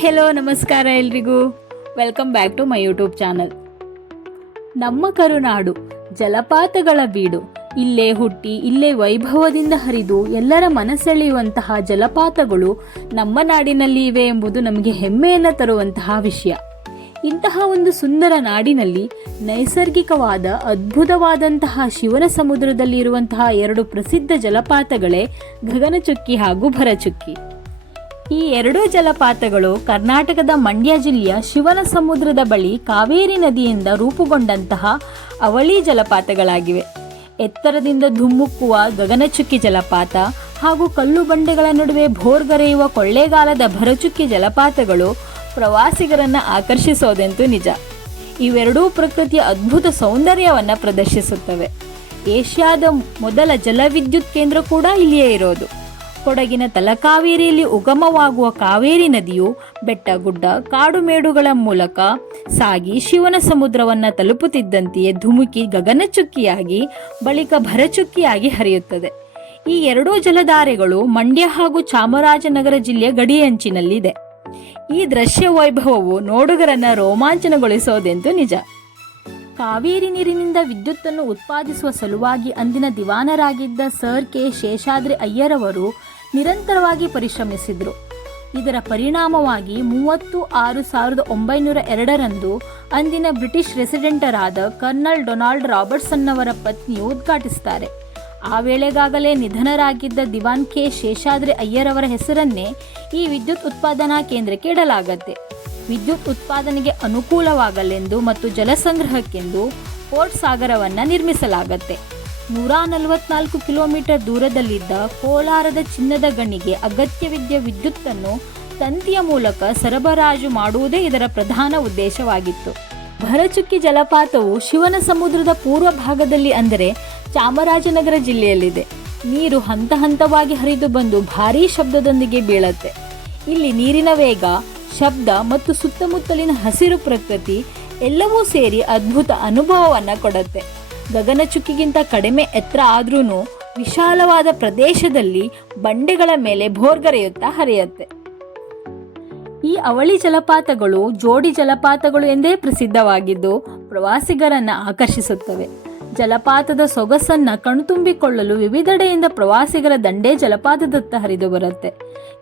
Hello, ನಮಸ್ಕಾರ ಎಲ್ರಿಗೂ. Welcome back to my YouTube channel ನಮ್ಮ ಕರುನಾಡು, ಜಲಪಾತಗಳ ಬೀಡು. ಇಲ್ಲೇ ಹುಟ್ಟಿ, ಇಲ್ಲೇ ವೈಭವದಿಂದ ಹರಿದು, ಎಲ್ಲರ ಮನಸೆಳೆಯುವಂತಹ ಜಲಪಾತಗಳು ನಮ್ಮ ನಾಡಿನಲ್ಲಿ ಇವೆ ಎಂಬುದು ನಮಗೆ ಹೆಮ್ಮೆಯನ್ನು ತರುವಂತಹ ವಿಷಯ. ಇಂತಹ ಒಂದು ಸುಂದರ ನಾಡಿನಲ್ಲಿ ನೈಸರ್ಗಿಕವಾದ, ಅದ್ಭುತವಾದಂತಹ ಶಿವನ ಸಮುದ್ರದಲ್ಲಿ ಇರುವಂತಹ ಎರಡು ಪ್ರಸಿದ್ಧ ಜಲಪಾತಗಳೇ ಗಗನಚುಕ್ಕಿ ಹಾಗೂ ಭರಚುಕ್ಕಿ. ಈ ಎರಡೂ ಜಲಪಾತಗಳು ಕರ್ನಾಟಕದ ಮಂಡ್ಯ ಜಿಲ್ಲೆಯ ಶಿವನ ಸಮುದ್ರದ ಬಳಿ ಕಾವೇರಿ ನದಿಯಿಂದ ರೂಪುಗೊಂಡಂತಹ ಅವಳಿ ಜಲಪಾತಗಳಾಗಿವೆ. ಎತ್ತರದಿಂದ ಧುಮ್ಮುಕ್ಕುವ ಗಗನಚುಕ್ಕಿ ಜಲಪಾತ ಹಾಗೂ ಕಲ್ಲು ಬಂಡೆಗಳ ನಡುವೆ ಭೋರ್ಗರೆಯುವ ಕೊಳ್ಳೇಗಾಲದ ಭರಚುಕ್ಕಿ ಜಲಪಾತಗಳು ಪ್ರವಾಸಿಗರನ್ನ ಆಕರ್ಷಿಸೋದೆಂತೂ ನಿಜ. ಇವೆರಡೂ ಪ್ರಕೃತಿಯ ಅದ್ಭುತ ಸೌಂದರ್ಯವನ್ನು ಪ್ರದರ್ಶಿಸುತ್ತವೆ. ಏಷ್ಯಾದ ಮೊದಲ ಜಲವಿದ್ಯುತ್ ಕೇಂದ್ರ ಕೂಡ ಇಲ್ಲಿಯೇ ಇರೋದು. ಕೊಡಗಿನ ತಲಕಾವೇರಿಯಲ್ಲಿ ಉಗಮವಾಗುವ ಕಾವೇರಿ ನದಿಯು ಬೆಟ್ಟಗುಡ್ಡ ಕಾಡು ಮೇಡುಗಳ ಮೂಲಕ ಸಾಗಿ ಶಿವನ ಸಮುದ್ರವನ್ನು ತಲುಪುತ್ತಿದ್ದಂತೆಯೇ ಧುಮುಕಿ ಗಗನಚುಕ್ಕಿಯಾಗಿ, ಬಳಿಕ ಭರಚುಕ್ಕಿಯಾಗಿ ಹರಿಯುತ್ತದೆ. ಈ ಎರಡೂ ಜಲಧಾರೆಗಳು ಮಂಡ್ಯ ಹಾಗೂ ಚಾಮರಾಜನಗರ ಜಿಲ್ಲೆಯ ಗಡಿಯಂಚಿನಲ್ಲಿದೆ. ಈ ದೃಶ್ಯ ವೈಭವವು ನೋಡುಗರನ್ನ ರೋಮಾಂಚನಗೊಳಿಸೋದೆಂದು ನಿಜ. ಕಾವೇರಿ ನೀರಿನಿಂದ ವಿದ್ಯುತ್ತನ್ನು ಉತ್ಪಾದಿಸುವ ಸಲುವಾಗಿ ಅಂದಿನ ದಿವಾನರಾಗಿದ್ದ ಸರ್ ಕೆ. ಶೇಷಾದ್ರಿ ಅಯ್ಯರವರು ನಿರಂತರವಾಗಿ ಪರಿಶ್ರಮಿಸಿದರು. ಇದರ ಪರಿಣಾಮವಾಗಿ ಮೂವತ್ತು ಆರು ಸಾವಿರದ ಒಂಬೈನೂರ ಎರಡರಂದು ಅಂದಿನ ಬ್ರಿಟಿಷ್ ರೆಸಿಡೆಂಟರಾದ ಕರ್ನಲ್ ಡೊನಾಲ್ಡ್ ರಾಬರ್ಟ್ಸನ್ನವರ ಪತ್ನಿಯು ಉದ್ಘಾಟಿಸುತ್ತಾರೆ ಆ ವೇಳೆಗಾಗಲೇ ನಿಧನರಾಗಿದ್ದ ದಿವಾನ್ ಕೆ. ಶೇಷಾದ್ರಿ ಅಯ್ಯರವರ ಹೆಸರನ್ನೇ ಈ ವಿದ್ಯುತ್ ಉತ್ಪಾದನಾ ಕೇಂದ್ರಕ್ಕೆ ಇಡಲಾಗತ್ತೆ. ವಿದ್ಯುತ್ ಉತ್ಪಾದನೆಗೆ ಅನುಕೂಲವಾಗಲೆಂದು ಮತ್ತು ಜಲಸಂಗ್ರಹಕ್ಕೆಂದು ಪೋರ್ಟ್ ಸಾಗರವನ್ನು ನಿರ್ಮಿಸಲಾಗತ್ತೆ. ನೂರ ನಲವತ್ನಾಲ್ಕು ಕಿಲೋಮೀಟರ್ ದೂರದಲ್ಲಿದ್ದ ಕೋಲಾರದ ಚಿನ್ನದ ಗಣಿಗೆ ಅಗತ್ಯವಿದ್ದ ವಿದ್ಯುತ್ತನ್ನು ತಂತಿಯ ಮೂಲಕ ಸರಬರಾಜು ಮಾಡುವುದೇ ಇದರ ಪ್ರಧಾನ ಉದ್ದೇಶವಾಗಿತ್ತು. ಭರಚುಕ್ಕಿ ಜಲಪಾತವು ಶಿವನ ಸಮುದ್ರದ ಪೂರ್ವ ಭಾಗದಲ್ಲಿ ಅಂದರೆ ಚಾಮರಾಜನಗರ ಜಿಲ್ಲೆಯಲ್ಲಿದೆ. ನೀರು ಹಂತ ಹಂತವಾಗಿ ಹರಿದು ಬಂದು ಭಾರೀ ಶಬ್ದದೊಂದಿಗೆ ಬೀಳತ್ತೆ. ಇಲ್ಲಿ ನೀರಿನ ವೇಗ, ಶಬ್ದ ಮತ್ತು ಸುತ್ತಮುತ್ತಲಿನ ಹಸಿರು ಪ್ರಕೃತಿ ಎಲ್ಲವೂ ಸೇರಿ ಅದ್ಭುತ ಅನುಭವವನ್ನು ಕೊಡುತ್ತೆ. ಗಗನಚುಕ್ಕಿಗಿಂತ ಕಡಿಮೆ ಎತ್ತರ ಆದ್ರೂ ವಿಶಾಲವಾದ ಪ್ರದೇಶದಲ್ಲಿ ಬಂಡೆಗಳ ಮೇಲೆ ಭೋರ್ಗರೆಯುತ್ತಾ ಹರಿಯುತ್ತೆ. ಈ ಅವಳಿ ಜಲಪಾತಗಳು ಜೋಡಿ ಜಲಪಾತಗಳು ಎಂದೇ ಪ್ರಸಿದ್ಧವಾಗಿದ್ದು ಪ್ರವಾಸಿಗರನ್ನ ಆಕರ್ಷಿಸುತ್ತವೆ. ಜಲಪಾತದ ಸೊಗಸನ್ನ ಕಣ್ತುಂಬಿಕೊಳ್ಳಲು ವಿವಿಧೆಡೆಯಿಂದ ಪ್ರವಾಸಿಗರ ದಂಡೆ ಜಲಪಾತದತ್ತ ಹರಿದು ಬರುತ್ತೆ.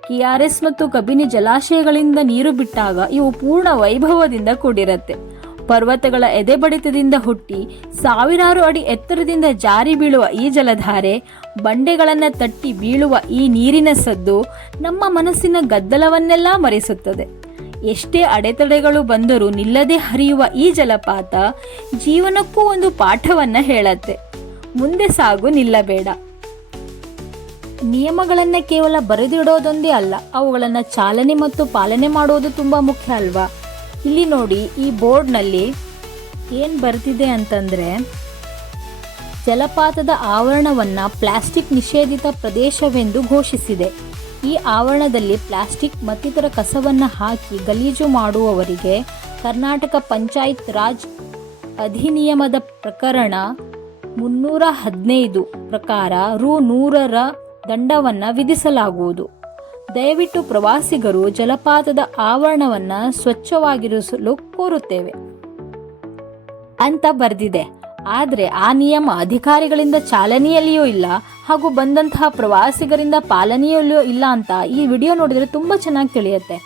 ಕೆಆರ್ಎಸ್ ಮತ್ತು ಕಬಿನಿ ಜಲಾಶಯಗಳಿಂದ ನೀರು ಬಿಟ್ಟಾಗ ಇವು ಪೂರ್ಣ ವೈಭವದಿಂದ ಕೂಡಿರತ್ತೆ. ಪರ್ವತಗಳ ಎದೆಬಡಿತದಿಂದ ಹುಟ್ಟಿ ಸಾವಿರಾರು ಅಡಿ ಎತ್ತರದಿಂದ ಜಾರಿ ಬೀಳುವ ಈ ಜಲಧಾರೆ, ಬಂಡೆಗಳನ್ನು ತಟ್ಟಿ ಬೀಳುವ ಈ ನೀರಿನ ಸದ್ದು ನಮ್ಮ ಮನಸ್ಸಿನ ಗದ್ದಲವನ್ನೆಲ್ಲ ಮರೆಸುತ್ತದೆ. ಎಷ್ಟೇ ಅಡೆತಡೆಗಳು ಬಂದರೂ ನಿಲ್ಲದೆ ಹರಿಯುವ ಈ ಜಲಪಾತ ಜೀವನಕ್ಕೂ ಒಂದು ಪಾಠವನ್ನ ಹೇಳತ್ತೆ. ಮುಂದೆ ಸಾಗು ನಿಲ್ಲಬೇಡ. ನಿಯಮಗಳನ್ನು ಕೇವಲ ಬರೆದಿಡೋದೊಂದೇ ಅಲ್ಲ, ಅವುಗಳನ್ನು ಚಾಲನೆ ಮತ್ತು ಪಾಲನೆ ಮಾಡೋದು ತುಂಬ ಮುಖ್ಯ ಅಲ್ವಾ? ಇಲ್ಲಿ ನೋಡಿ, ಈ ಬೋರ್ಡ್ನಲ್ಲಿ ಏನು ಬರ್ತಿದೆ ಅಂತಂದರೆ, ಜಲಪಾತದ ಆವರಣವನ್ನು ಪ್ಲಾಸ್ಟಿಕ್ ನಿಷೇಧಿತ ಪ್ರದೇಶವೆಂದು ಘೋಷಿಸಿದೆ. ಈ ಆವರಣದಲ್ಲಿ ಪ್ಲಾಸ್ಟಿಕ್ ಮತ್ತಿತರ ಕಸವನ್ನು ಹಾಕಿ ಗಲೀಜು ಮಾಡುವವರಿಗೆ ಕರ್ನಾಟಕ ಪಂಚಾಯತ್ ರಾಜ್ ಅಧಿನಿಯಮದ ಪ್ರಕರಣ ಮುನ್ನೂರ ಹದಿನೈದು ಪ್ರಕಾರ ರು ನೂರರ ದಂಡವನ್ನು ವಿಧಿಸಲಾಗುವುದು. ದಯವಿಟ್ಟು ಪ್ರವಾಸಿಗರು ಜಲಪಾತದ ಆವರಣವನ್ನು ಸ್ವಚ್ಛವಾಗಿರಿಸಲು ಕೋರುತ್ತೇವೆ. ಅಂತ ಬರೆದಿದೆ. ಆದರೆ ಆ ನಿಯಮ ಅಧಿಕಾರಿಗಳಿಂದ ಚಾಲನೆಯಲ್ಲಿಯೂ ಇಲ್ಲ, ಹಾಗೂ ಬಂದಂತಹ ಪ್ರವಾಸಿಗರಿಂದ ಪಾಲನೆಯಲ್ಲಿಯೂ ಇಲ್ಲ ಅಂತ ಈ ವಿಡಿಯೋ ನೋಡಿದರೆ ತುಂಬ ಚೆನ್ನಾಗಿ ತಿಳಿಯುತ್ತೆ.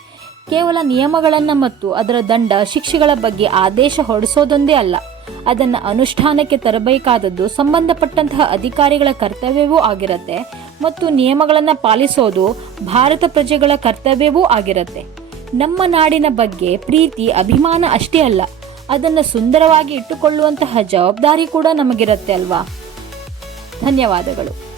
ಕೇವಲ ನಿಯಮಗಳನ್ನು ಮತ್ತು ಅದರ ದಂಡ ಶಿಕ್ಷೆಗಳ ಬಗ್ಗೆ ಆದೇಶ ಹೊರಡಿಸೋದೊಂದೇ ಅಲ್ಲ. ಅದನ್ನು ಅನುಷ್ಠಾನಕ್ಕೆ ತರಬೇಕಾದದ್ದು ಸಂಬಂಧಪಟ್ಟಂತಹ ಅಧಿಕಾರಿಗಳ ಕರ್ತವ್ಯವೂ ಆಗಿರುತ್ತೆ. ಮತ್ತು ನಿಯಮಗಳನ್ನು ಪಾಲಿಸೋದು ಭಾರತ ಪ್ರಜೆಗಳ ಕರ್ತವ್ಯವೂ ಆಗಿರುತ್ತೆ. ನಮ್ಮ ನಾಡಿನ ಬಗ್ಗೆ ಪ್ರೀತಿ, ಅಭಿಮಾನ ಅಷ್ಟೇ ಅಲ್ಲ, ಅದನ್ನು ಸುಂದರವಾಗಿ ಇಟ್ಟುಕೊಳ್ಳುವಂತಹ ಜವಾಬ್ದಾರಿ ಕೂಡ ನಮಗಿರುತ್ತೆ ಅಲ್ವಾ? ಧನ್ಯವಾದಗಳು.